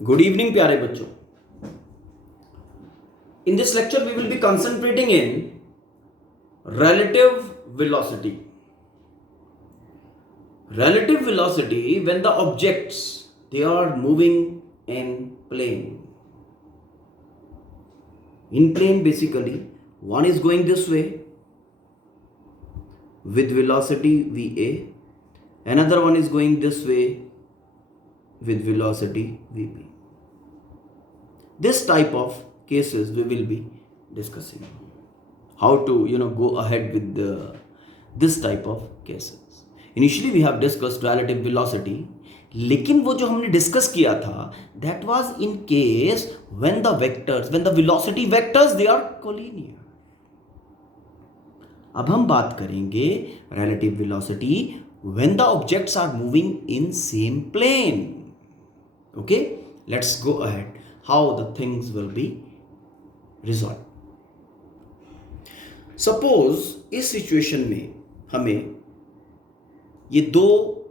Good evening प्यारे बच्चों. In this lecture we will be concentrating in relative velocity. Relative velocity when the objects they are moving in plane. In plane basically one is going this way with velocity va, another one is going this way with velocity vb. This type of cases we will be discussing how to go ahead with this type of cases. Initially we have discussed relative velocity, लेकिन वो जो हमने discuss किया था that was in case when the velocity vectors they are collinear. अब हम बात करेंगे relative velocity when the objects are moving in same plane. Okay, let's go ahead how the things will be resolved. Suppose इस situation में हमें ये दो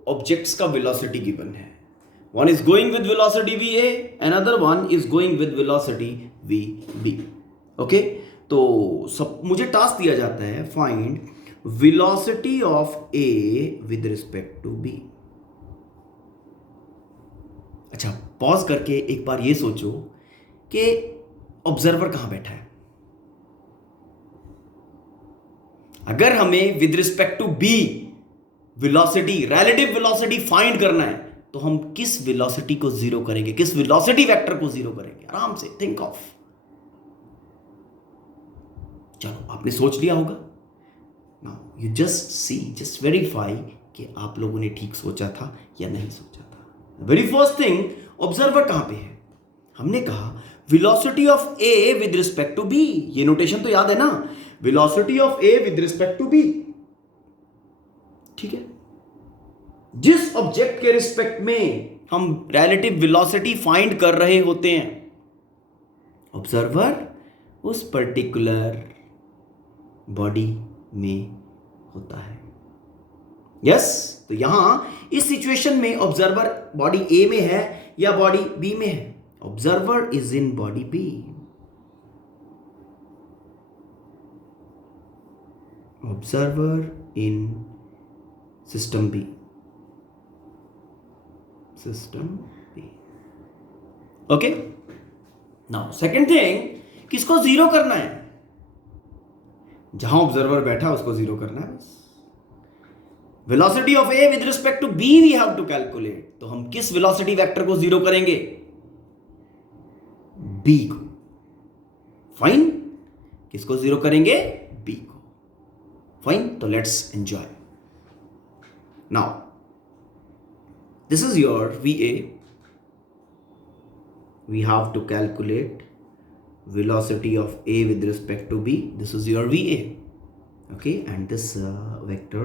objects का वेलोसिटी गिवन है. One is going with velocity V A, another one is going with velocity V B. Okay, तो सब मुझे टास्क दिया जाता है find velocity of A with respect to B. अच्छा, पॉज करके एक बार ये सोचो कि ऑब्जर्वर कहां बैठा है. अगर हमें with respect to B velocity relative velocity find करना है तो हम किस वेलोसिटी को जीरो करेंगे, किस वेलोसिटी वेक्टर को जीरो करेंगे? आराम से थिंक ऑफ. चलो, आपने सोच लिया होगा. Now you just see, just verify कि आप लोगों ने ठीक सोचा था या नहीं सोचा था. वेरी फर्स्ट थिंग, ऑब्जर्वर कहां पे है? हमने कहा velocity of A with respect to B. ये नोटेशन तो याद है ना, velocity of A with respect to B. ठीक है, जिस ऑब्जेक्ट के रिस्पेक्ट में हम रिलेटिव वेलोसिटी फाइंड कर रहे होते हैं, ऑब्जर्वर उस पर्टिकुलर बॉडी में होता है. यस, तो यहां इस सिचुएशन में ऑब्जर्वर बॉडी ए में है या बॉडी बी में है? Observer is in body B. Observer in system B. System B. Okay, now second thing, किसको जीरो करना है? जहां ऑब्जर्वर बैठा उसको जीरो करना है बस. Velocity of A with respect to B we have to calculate. तो हम किस वेलोसिटी वेक्टर को जीरो करेंगे? बी को. फाइन, किसको जीरो करेंगे? बी को. फाइन, तो let's enjoy. Now this is your VA. We have to calculate velocity of A with respect to B. This is your VA. Okay, and this vector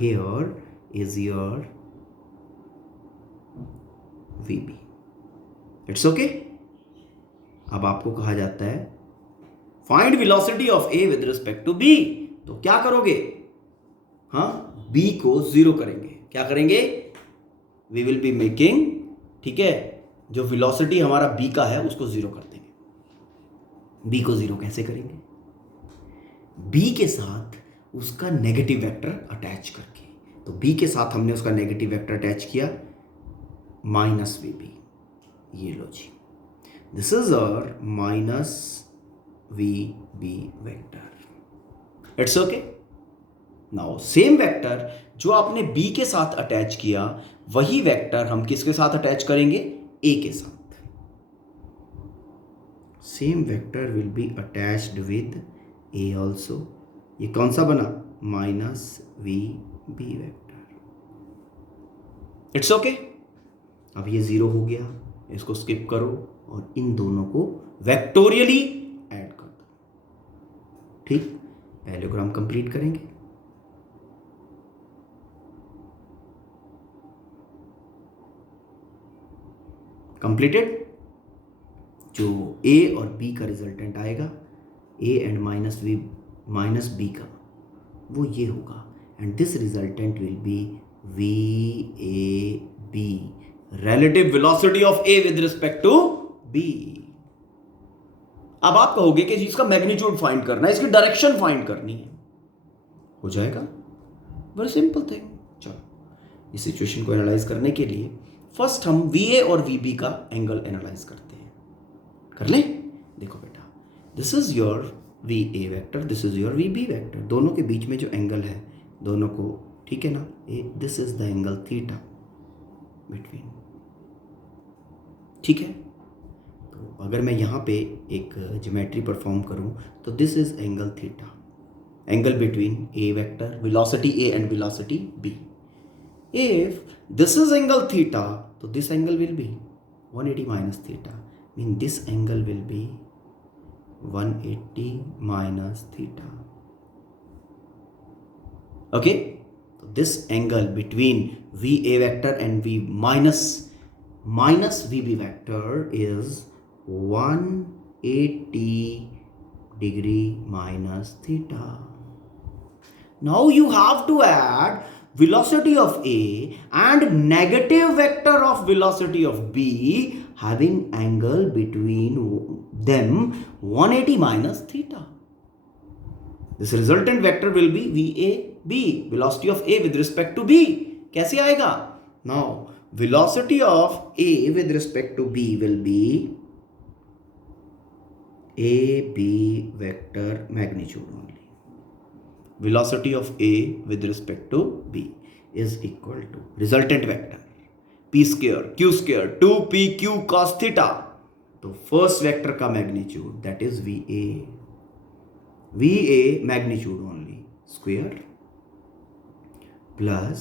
here is your VB. It's okay. अब आपको कहा जाता है find velocity of A with respect to B. तो क्या करोगे? हाँ, B को जीरो करेंगे. क्या करेंगे? वी विल बी मेकिंग, ठीक है, जो वेलोसिटी हमारा बी का है उसको जीरो कर देंगे. बी को जीरो कैसे करेंगे? बी के साथ उसका नेगेटिव वेक्टर अटैच करके. तो बी के साथ हमने उसका नेगेटिव वेक्टर अटैच किया, माइनस वी बी. ये लो जी, this is our minus V B vector. It's okay. Now same vector जो आपने बी के साथ अटैच किया, वही वेक्टर हम किसके साथ अटैच करेंगे? ए के साथ. Same vector will be attached with A also. ये कौन सा बना? Minus V B vector. It's okay. अब ये जीरो हो गया, इसको स्किप करो और इन दोनों को वेक्टोरियली ऐड कर दो. ठीक, पैरेललोग्राम कंप्लीट करेंगे. कंप्लीटेड. जो ए और बी का रिजल्टेंट आएगा, A and minus V minus B का, वो ये होगा. And this resultant will be V A B relative velocity of A with respect to B. अब आप कहोगे कि इसका मैग्नीट्यूड फाइंड करना है, इसकी डायरेक्शन फाइंड करनी है, हो जाएगा, वेरी सिंपल थिंग। चलो इस सिचुएशन को एनालाइज करने के लिए फर्स्ट हम VA और VB का एंगल एनालाइज करते हैं। कर लें? देखो बेटा, this is your VA vector, this is your VB vector, दोनों के बीच में जो एंगल है दोनों को, ठीक है ना, this is the angle theta between, ठीक है। तो अगर मैं यहाँ पे एक ज्योमेट्री परफॉर्म करूँ तो this is angle theta, angle between A vector, velocity A and velocity B। If this is angle theta तो this angle will be 180 minus theta, mean this angle will be 180 minus theta. Okay, so this angle between VA vector and V minus VB vector is 180 degree minus theta. Now you have to add velocity of A and negative vector of velocity of B having angle between them 180 minus theta. This resultant vector will be VAB, velocity of A with respect to B. कैसे आएगा? Now velocity of A with respect to B will be AB vector magnitude only. Velocity of A with respect to B is equal to resultant vector P square Q square 2PQ cos theta. तो first vector का magnitude that is VA magnitude only square plus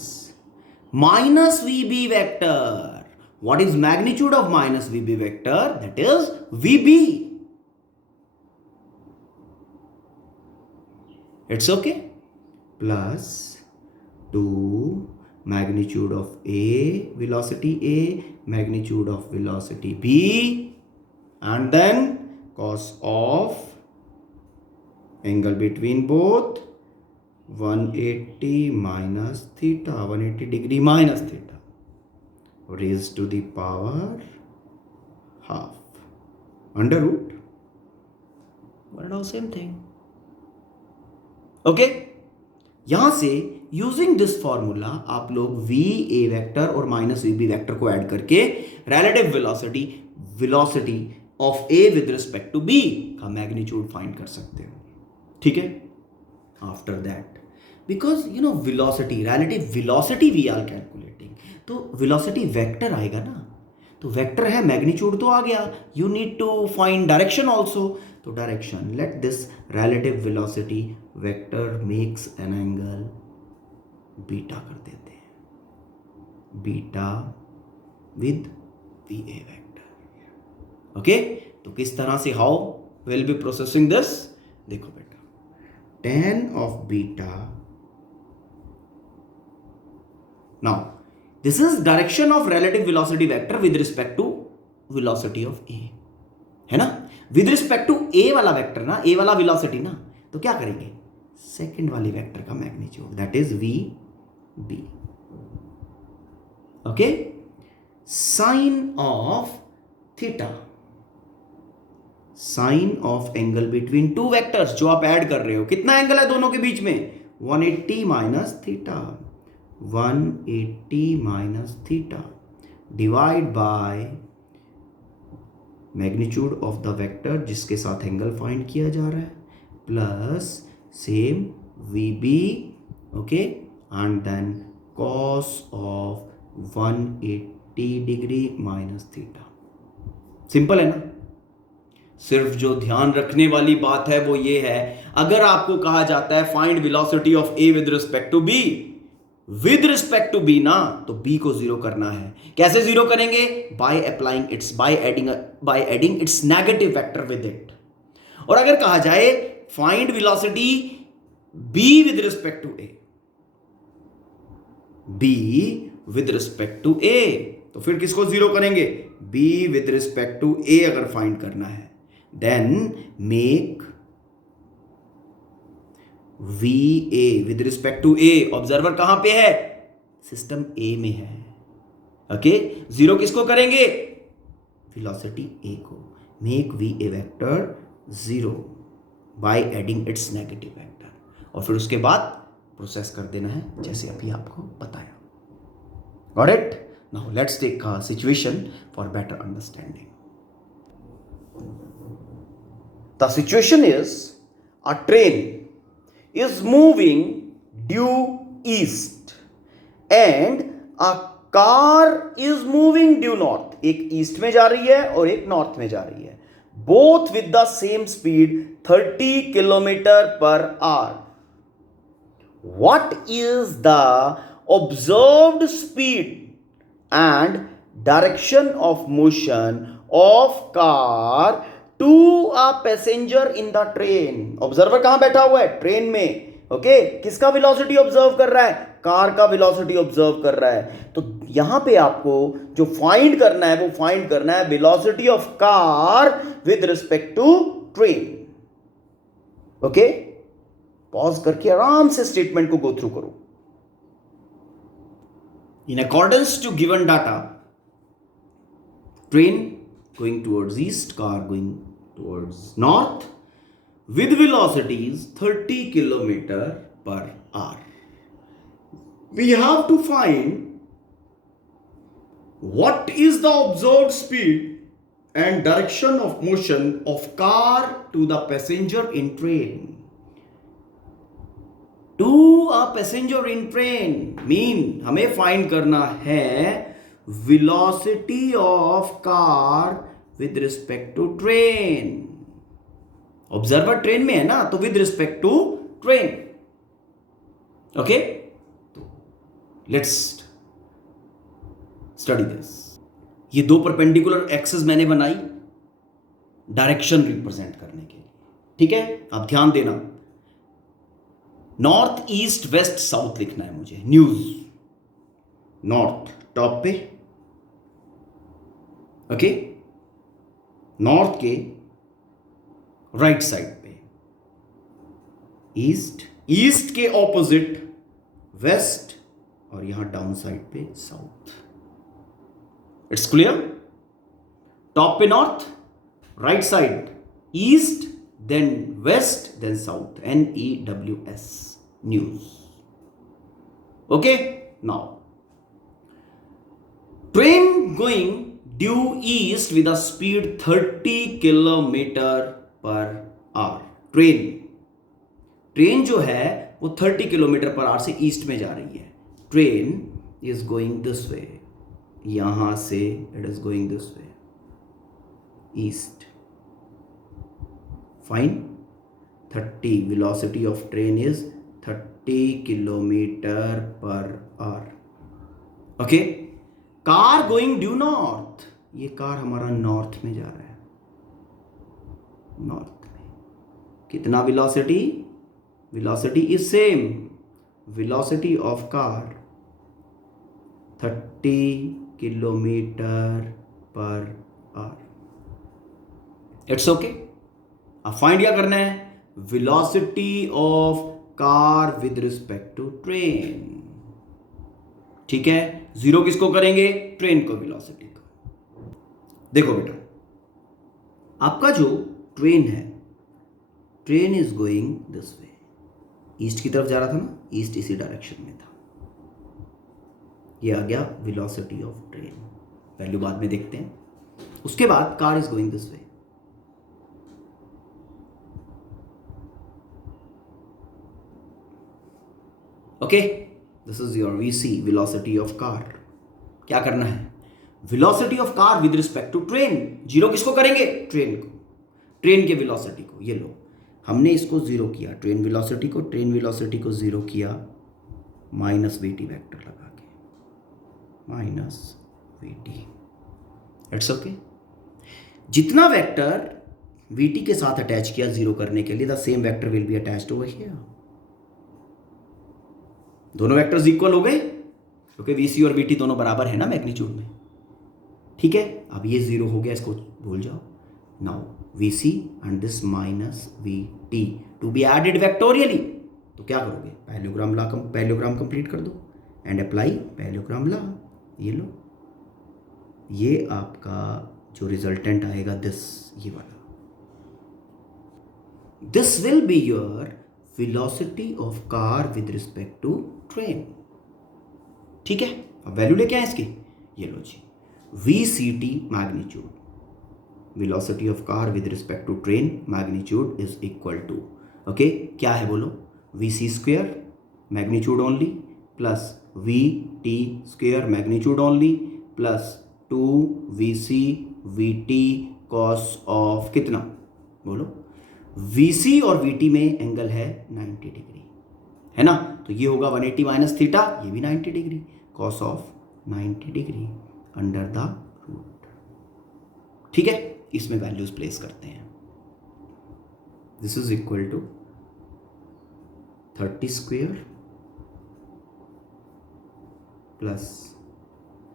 minus VB vector. What is magnitude of minus VB vector? That is VB. It's okay. Plus 2 magnitude of A, velocity A, magnitude of velocity B, and then cos of angle between both 180 minus theta, 180 degree minus theta, raised to the power half under root 1 and all same thing. Okay, यहां से using this formula आप लोग VA vector और minus VB vector को add करके relative velocity of A with respect to B का magnitude find कर सकते हो. ठीक है. After that because you know velocity, relative velocity we are calculating, तो वेलोसिटी वेक्टर आएगा ना, तो वेक्टर है, मैग्नीट्यूड तो आ गया, you need to find direction also. तो direction, let this relative velocity vector makes an angle beta कर देते हैं, beta with VA vector. Okay, तो किस तरह से, how will be processing this? देखो बेटा, tan of beta, now this is direction of relative velocity vector with respect to velocity of A, है ना. विद रिस्पेक्ट टू A वाला vector ना, A वाला वेलोसिटी ना, तो क्या करेंगे, सेकंड वाली वेक्टर का magnitude that is VB. Okay, sine of theta, sine of angle between two vectors जो आप ऐड कर रहे हो, कितना एंगल है दोनों के बीच में, 180 minus theta, 180 minus theta divide by magnitude of the vector जिसके साथ एंगल फाइंड किया जा रहा है, plus same VB. Okay, and then cos of 180 degree minus theta. Simple है ना. सिर्फ जो ध्यान रखने वाली बात है वो ये है, अगर आपको कहा जाता है find velocity of A with respect to B, with respect to B ना, तो B को जीरो करना है. कैसे जीरो करेंगे? By applying its, by adding its negative vector with it. और अगर कहा जाए find velocity B with respect to A, B with respect to A, तो फिर किसको जीरो करेंगे? B with respect to A अगर फाइंड करना है, then make VA with respect to A. Observer कहां पे है? सिस्टम A में है. ओके, जीरो किसको करेंगे? वेलोसिटी ए को। Make V A vector zero by adding its negative vector, और फिर उसके बाद प्रोसेस कर देना है जैसे अभी आपको बताया। Got it? Now let's take a situation for better understanding. The situation is a train is moving due east and a car is moving due north. एक ईस्ट में जा रही है और एक नॉर्थ में जा रही है, both with the same speed 30 kilometre per our. What is the observed speed and direction of motion of car to a passenger in the train? Observer कहां बैठा हुआ है? ट्रेन में. ओके, किसका वेलोसिटी ऑब्जर्व कर रहा है? कार का वेलोसिटी ऑब्जर्व कर रहा है. तो यहां पे आपको जो फाइंड करना है वो फाइंड करना है velocity of car with respect to train. Okay, pause करके आराम से स्टेटमेंट को गो थ्रू करो. In accordance to given data, train going towards east, car going towards north with velocities 30 kilometer per hour. We have to find what is the observed speed and direction of motion of car to the passenger in train. To a passenger in train mean हमें find करना है velocity of car with respect to train. Observer train में है ना, तो with respect to train. Okay, तो let's study this. ये दो परपेंडिकुलर एक्सेस मैंने बनाई डायरेक्शन रिप्रेजेंट करने के लिए. ठीक है, अब ध्यान देना. नॉर्थ, ईस्ट, वेस्ट, साउथ लिखना है मुझे. न्यूज नॉर्थ टॉप पे. ओके, नॉर्थ के राइट साइड पे ईस्ट, ईस्ट के ऑपोजिट वेस्ट, और यहां डाउन साइड पे साउथ. It's clear? टॉप पे north, right side east, then west, then south. NEWS, news. Okay, now train going due east with a speed 30 kilometre per hour. Train जो है वो 30 kilometre per our से east में जा रही है. Train is going this way. यहां से it is going this way east. Fine. 30 velocity of train is 30 kilometre per hour. Okay, car going due north. ये कार हमारा नॉर्थ में जा रहा है. नॉर्थ में कितना velocity? Velocity is same. Velocity of car 30 kilometre per hour. It's okay. अब find क्या करना है? Velocity of car with respect to train. ठीक है, जीरो किसको करेंगे? ट्रेन को, वेलोसिटी को. देखो बेटा, आपका जो ट्रेन है, train is going this way. East की तरफ जा रहा था ना, ईस्ट इसी डायरेक्शन में था. ये आ गया वेलोसिटी ऑफ ट्रेन. वैल्यू बाद में देखते हैं. उसके बाद car is going this way. Okay, this is your VC, velocity of car. क्या करना है? Velocity of car with respect to train. Zero किसको करेंगे? ट्रेन को, ट्रेन के वेलोसिटी को. ये लो, हमने इसको जीरो किया, ट्रेन वेलोसिटी को. ट्रेन वेलोसिटी को जीरो किया माइनस VT वेक्टर लगा के, माइनस VT. It's okay. जितना वेक्टर VT के साथ अटैच किया जीरो करने के लिए, the same vector will be attached over here. दोनों वेक्टर्स इक्वल हो गए क्योंकि VC और VT दोनों बराबर है ना मैग्नीट्यूड में. ठीक है, अब ये जीरो हो गया, इसको भूल जाओ. Now VC and this minus VT to be added vectorially. तो क्या करोगे? पैरेललोग्राम कंप्लीट कर दो एंड अप्लाई पैरेललोग्राम लॉ. ये लो, ये आपका जो रिजल्टेंट आएगा ये वाला, this will be your velocity of car with respect to train. ठीक है, अब वैल्यू लेके आए इसकी, ये लो जी, VCT magnitude, velocity of car with respect to train magnitude is equal to, okay क्या है बोलो, VC square magnitude only plus VT square magnitude only plus 2VC VT cos of कितना बोलो, VC और VT में एंगल है 90 degree, है ना, तो ये होगा 180 माइनस थीटा, ये भी 90 degree, cos of 90 degree under the root. ठीक है, इसमें वैल्यूज प्लेस करते हैं। This is equal to 30 square plus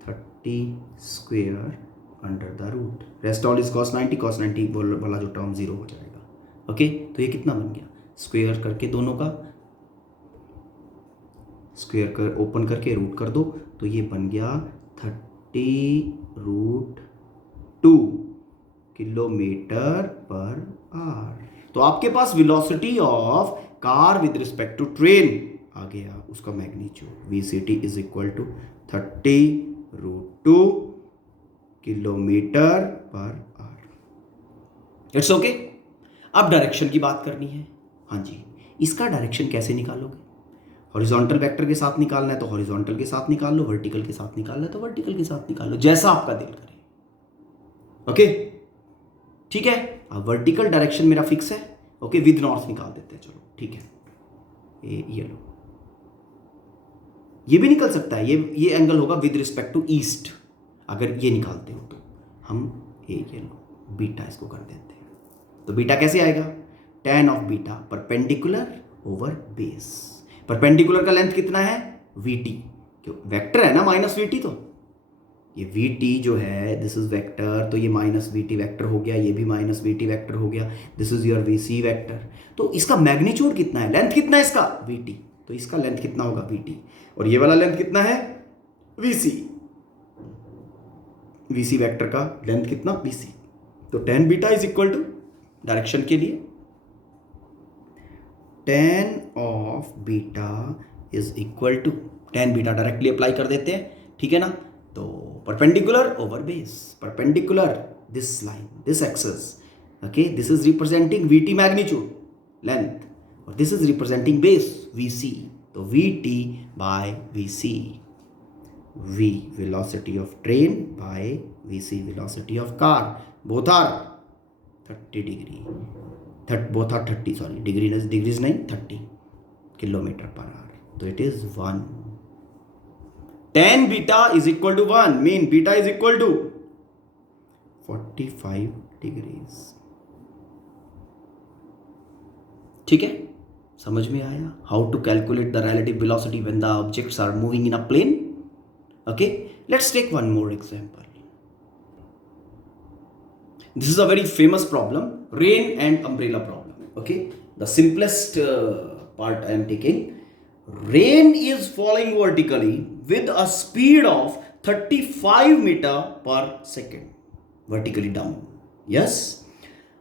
30 square under the root, rest all is cos 90, cos 90 वाला जो टर्म 0 हो जाएगा। ओके, तो ये कितना बन गया, स्क्वेयर करके दोनों का स्क्वेयर कर ओपन करके रूट कर दो, तो ये बन गया 30√2 किलोमीटर पर आवर। तो आपके पास velocity of car with respect to train आ गया, उसका magnitude VCT is equal to 30√2 kilometre per hour. It's okay. अब डायरेक्शन की बात करनी है। हाँ जी, इसका डायरेक्शन कैसे निकालोगे, हॉरिजॉन्टल वेक्टर के साथ निकालना है तो हॉरिजॉन्टल के साथ निकाल लो, वर्टिकल के साथ निकालना है तो वर्टिकल के साथ निकाल लो, जैसा आपका दिल करे। ओके ठीक है, अब वर्टिकल डायरेक्शन मेरा फिक्स है। ओके, विद नॉर्थ निकाल देते हैं, चलो ठीक है, ये लो, ये भी निकल सकता है, ये एंगल होगा विद रिस्पेक्ट टू ईस्ट, अगर ये निकालते हो तो हम ये लो बीटा इसको कर देते हैं। तो बीटा कैसे आएगा, tan of beta perpendicular over base. Perpendicular का लेंथ कितना है, VT, क्यों वेक्टर है ना, माइनस VT, तो ये VT जो है दिस इज वेक्टर, तो ये माइनस VT वेक्टर हो गया, ये भी माइनस VT वेक्टर हो गया, this is your VC vector. तो इसका मैग्नीट्यूड कितना है, लेंथ कितना है इसका, VT, तो इसका लेंथ कितना होगा VT, और ये वाला लेंथ कितना है VC, VC वेक्टर का लेंथ कितना VC। तो tan beta is equal to direction के लिए tan of beta is equal to, tan beta directly apply कर देते हैं, ठीक है ना। तो perpendicular over base, perpendicular this line, this axis, okay, this is representing VT magnitude length, और this is representing base VC, तो VT by VC, V velocity of train by VC velocity of car, both are 30 degree, both are 30, sorry, degrees नहीं 30 kilometre per hour, तो it is 1। tan beta is equal to 1, mean beta is equal to 45 degrees। ठीक है, समझ में आया how to calculate the relative velocity when the objects are moving in a plane। Okay, let's take one more example. This is a very famous problem, rain and umbrella problem. Okay, the simplest part I am taking. Rain is falling vertically with a speed of 35 meter per second, vertically down. Yes,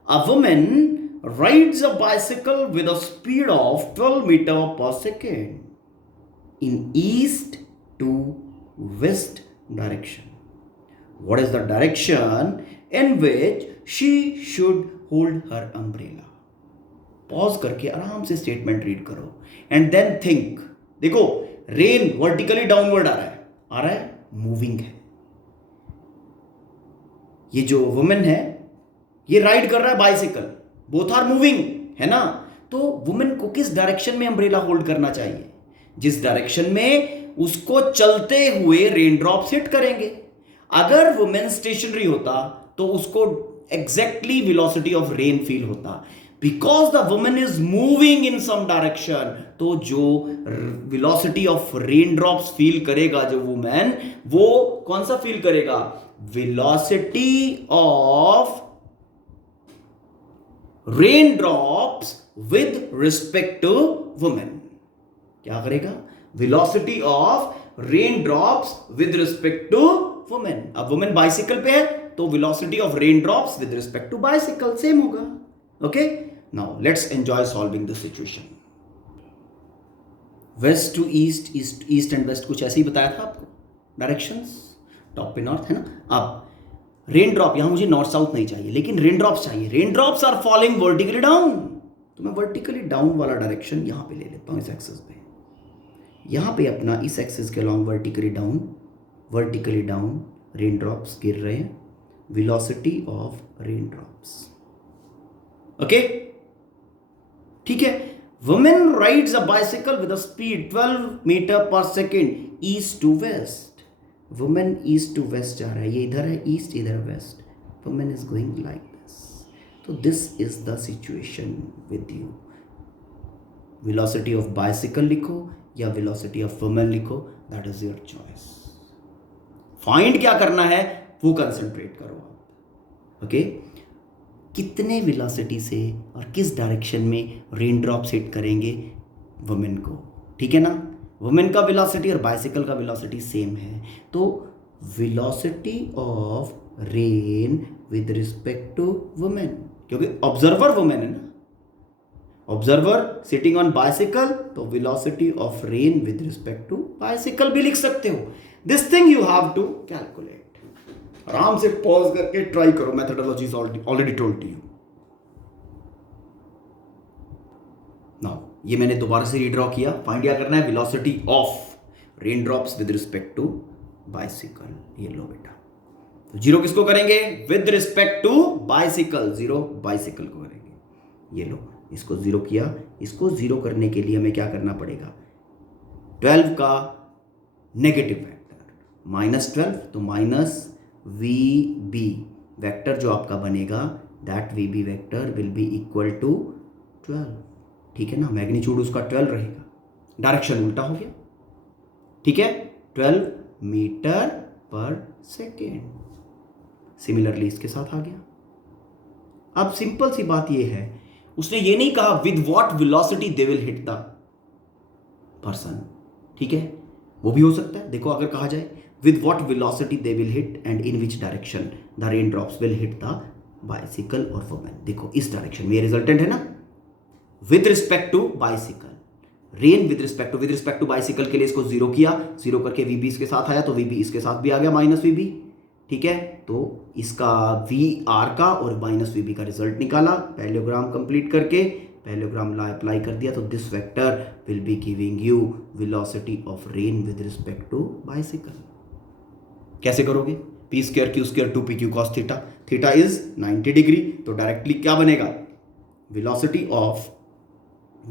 a woman rides a bicycle with a speed of 12 meter per second in east to west direction. What is the direction in which she should hold her umbrella? Pause करके आराम से statement read करो and then think. देखो, rain vertically downward आ रहा है, moving है। ये जो वुमेन है ये राइड कर रहा है बाइसिकल, बोथ आर मूविंग, है ना। तो वुमेन को किस डायरेक्शन में अम्ब्रेला होल्ड करना चाहिए, जिस डायरेक्शन में उसको चलते हुए रेन ड्रॉप्स हिट करेंगे। अगर वुमेन स्टेशनरी होता तो उसको exactly velocity of rain feel होता, because the women is moving in some direction, तो जो velocity of rain drops feel करेगा जो वुमेन, वो कौन सा फील करेगा, velocity of rain drops with respect to women. क्या करेगा, velocity of raindrops with respect to women. अब वुमेन बाइसिकल पे है तो velocity of rain drops with respect to bicycle same होगा। Okay, now let's enjoy solving the situation. West to east, east and west कुछ ऐसे ही बताया था आपको डायरेक्शंस, टॉप पे नॉर्थ है ना। अब रेन ड्रॉप, यहां मुझे नॉर्थ साउथ नहीं चाहिए लेकिन रेन ड्रॉप्स चाहिए। Rain drops are falling vertically down, तो मैं वर्टिकली डाउन वाला डायरेक्शन यहां पे ले लेता हूं इस एक्सिस पे। यहां पे अपना इस एक्सिस के along vertically down rain drops गिर रहे हैं, velocity of rain drops. Okay, ठीक है। Women rides a bicycle with a speed 12 metre per second east to west. Women east to west जा रहा है, ये इधर है ईस्ट, इधर west. Women is going like this. तो this is the situation with you. Velocity of bicycle लिखो या वेलोसिटी ऑफ वुमेन लिखो, that is your choice. Find क्या करना है वो कंसंट्रेट करो आप। ओके, कितने वेलोसिटी से और किस डायरेक्शन में रेन ड्रॉप्स हिट करेंगे वुमेन को, ठीक है ना। वुमेन का वेलोसिटी और बाइसिकल का वेलोसिटी सेम है, तो velocity of rain with respect to women, क्योंकि ऑब्जर्वर वुमेन है ना, ऑब्जर्वर सिटिंग ऑन बाइसिकल, तो velocity of rain with respect to bicycle भी लिख सकते हो। This thing you have to calculate. आराम से पॉज करके ट्राई करो, methodology already told you. Now ये मैंने दोबारा से रीड्रॉ किया। फाइंड क्या करना है, velocity of rain drops with respect to bicycle. ये लो बेटा, तो जीरो किसको करेंगे, with respect to bicycle, zero bicycle को करेंगे। ये लो, इसको जीरो किया। इसको जीरो करने के लिए हमें क्या करना पड़ेगा, 12 का नेगेटिव वेक्टर -12, तो माइनस वी बी वेक्टर जो आपका बनेगा, that V B vector will be equal to 12, ठीक है ना। मैग्नीट्यूड उसका 12 रहेगा, डायरेक्शन उल्टा हो गया, ठीक है। 12 मीटर पर सेकेंड। सिमिलरली इसके साथ आ गया। अब सिंपल सी बात ये है, उसने ये नहीं कहा with what velocity they will hit the person, ठीक है, वो भी हो सकता है। देखो अगर कहा जाए with what velocity they will hit and in which direction the raindrops will hit the bicycle or woman, देखो इस डायरेक्शन में, ये रिजल्टेंट है ना, with respect to bicycle, rain with respect to bicycle के लिए इसको जीरो किया, जीरो करके वी बी इसके साथ आया, तो वी बी इसके साथ भी आ गया माइनस वी बी, ठीक है। तो इसका वी आर का और माइनस वी बी का रिजल्ट निकाला, पैरेललोग्राम कंप्लीट करके पैरेललोग्राम अप्लाई कर दिया, तो this vector will be giving you velocity of rain with respect to bicycle. कैसे करोगे, P square Q square 2pq cos theta, theta is 90 degree, तो directly क्या बनेगा, velocity of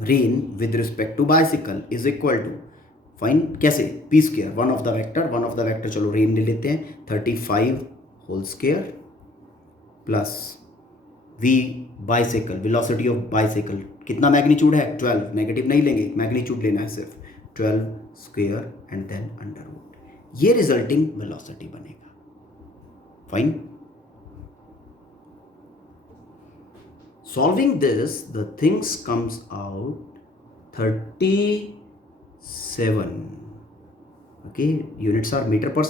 rain with respect to bicycle is equal to, fine कैसे, P square one of the vector चलो rain ले लेते हैं, 35 whole square plus V bicycle, velocity of bicycle कितना magnitude है 12, नेगेटिव नहीं लेंगे, मैग्नीट्यूड लेना है सिर्फ, 12 square and then under root, ये रिजल्टिंग वेलोसिटी बनेगा। Fine, solving this the things comes out 37, okay, units are metre per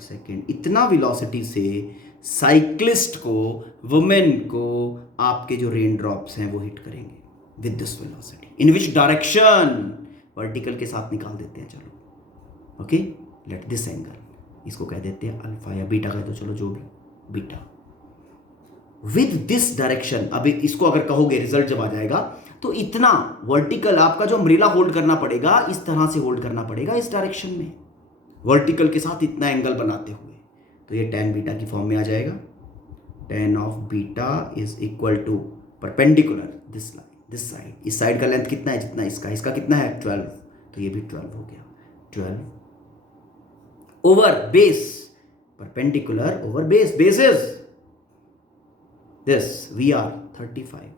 second. इतना वेलोसिटी से साइक्लिस्ट को, वुमेन को, आपके जो रेन ड्रॉप्स हैं वो हिट करेंगे with this velocity. In which direction, vertical के साथ निकाल देते हैं, चलो ओके, लेट दिस एंगल, इसको कह देते हैं अल्फा या बीटा कह दो, चलो जो भी, बीटा विद दिस डायरेक्शन। अभी इसको अगर कहोगे रिजल्ट जब आ जाएगा तो इतना वर्टिकल आपका जो अम्ब्रेला होल्ड करना पड़ेगा, इस तरह से होल्ड करना पड़ेगा इस डायरेक्शन में, वर्टिकल के साथ इतना एंगल बनाते हुए, तो ये tan बीटा की फॉर्म में आ जाएगा। tan of beta is equal to perpendicular this line, this side, इस साइड का लेंथ कितना है, जितना इसका कितना है 12, तो ये भी 12 हो गया, 12 over base, perpendicular over base, base is this V R 35,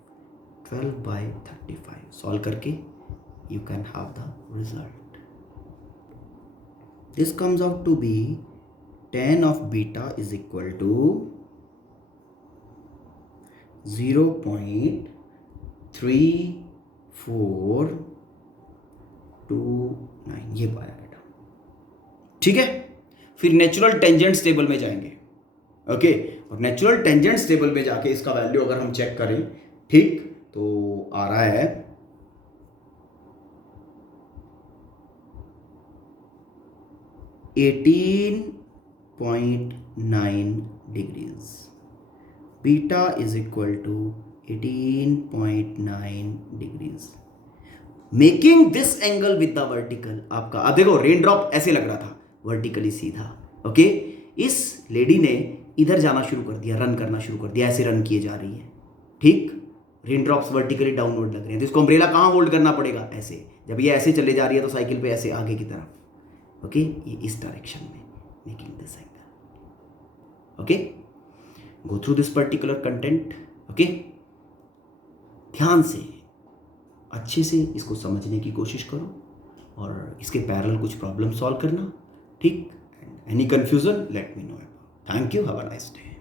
12 by 35, solve करके you can have the result. This comes out to be tan of beta is equal to 0.3429, ये पाया बेटा, ठीक है। फिर नेचुरल टेंजेंट्स टेबल में जाएंगे, okay. और नेचुरल टेंजेंट्स टेबल में जाके इसका वैल्यू अगर हम चेक करें, ठीक, तो आ रहा है 18.9 degrees. Beta is equal to 18.9 degrees, making this angle with the vertical. आपका अब देखो रेन ड्रॉप ऐसे लग रहा था, वर्टिकली सीधा, ओके। इस लेडी ने इधर जाना शुरू कर दिया, रन करना शुरू कर दिया, ऐसे रन किए जा रही है, ठीक। रेन ड्रॉप्स वर्टिकली डाउनवर्ड लग रहे हैं, तो इसको अम्ब्रेला कहाँ होल्ड करना पड़ेगा, ऐसे। जब ये ऐसे चले जा रही है तो साइकिल पे ऐसे आगे की तरफ, ओके, ये इस डायरेक्शन में, making this angle, okay. Go through this particular content, okay. ध्यान से अच्छे से इसको समझने की कोशिश करो और इसके पैरेलल कुछ प्रॉब्लम सॉल्व करना, ठीक। Any confusion let me know. Thank you, have a nice day.